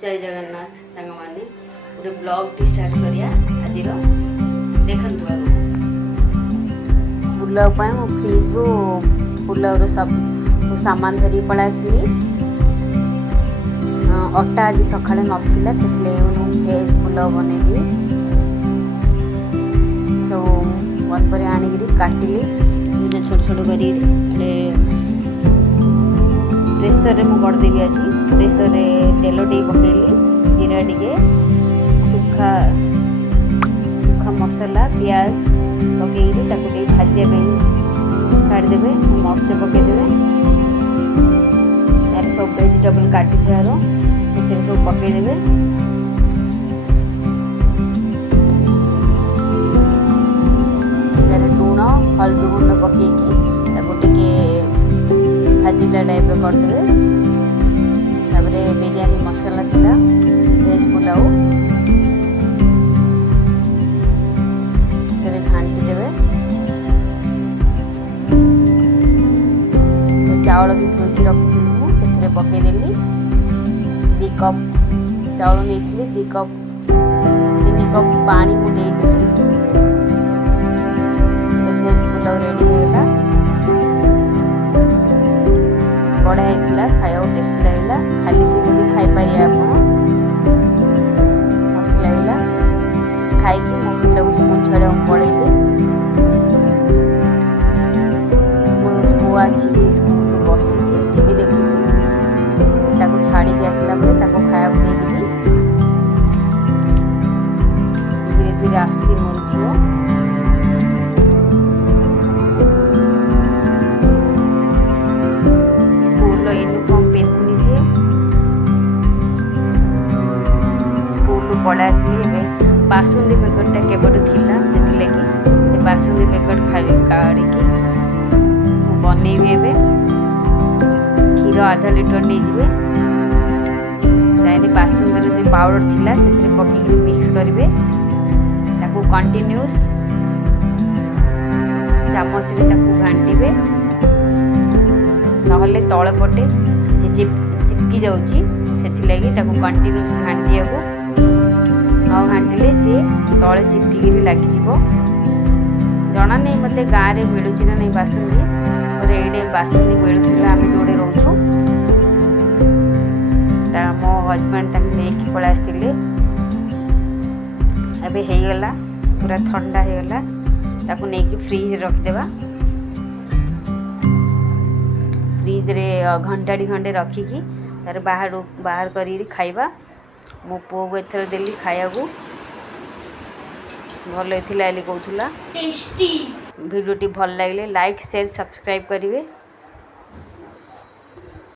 जय जगन्नाथ सांग माने गोटे ब्लॉग टी स्टार्ट करिया आज देखु आग पुलाव मो फ्रिज रू पुलाव सब सामान धरी पड़ा आसली अटा आज सका नाला से भेज पुलाव बनैली सब वन पर आनिक काटिली छोट छोट कर प्रेसर रे मुझे करदेवी आज प्रेसर रे तेल टे पकईली जीरा टे सुखा सुखा मसला प्याज पकईली ताको भाजा छाड़देवे मर्च पकईदेवे तार सब वेजिटेबल काटी थार से सब पकईदेवे लुण हल्दी गुंड पकईकी भाजिला टाइप करदे बिरयानी मसाला थिला भेज पुलाव घाटी देवे चावल भी धोई रखी से पकईदेली 2 कप चावल नहीं 2 कप 3 कप पानी मुझे भेज पुलाव रेडी होगा बढ़िया होता खाया टेस्टी लगला खाली से भी खाई पारे आप मस्त लगला खाई मो पिला स्कूल छाड़ा पड़ेली मो अच्छी स्कूल बसी टीवी देखुची छाड़ी आसला खाया देदेवी धीरे धीरे आसुची मोर झील पड़ा बासुंदी पैकेटा केवटू थिला से बासुंदी पैकेट खाली काढ़ी बनईबी ए क्षीर आधा लिटर नहीं जाए बासुंदी से पाउडर थिला से पकईकि मिक्स करेंगे कंटिन्यूस चामच घांटे नहले तल पटे चिपकी जाऊँगी से कंटिन्यूस घांटिया घाटिले सी तले चिपकिक लगे जना नहीं मत गाँव में मिलूँ ना नहीं बासुंदी और ये बासुंदी मिलूला आम जोड़े रोचु मो हजबैंड नहीं पलि आसते एगला पूरा ठंडा होगला नहीं फ्रिज रखिदेवा फ्रिज रे घंटाटी खंडे रखिकी तार बाहर कर खाइबा मो पुओ को एथर देली खाया को भल कहला टेस्टी वीडियो टी भल लगे लाइक शेयर सब्सक्राइब करेंगे।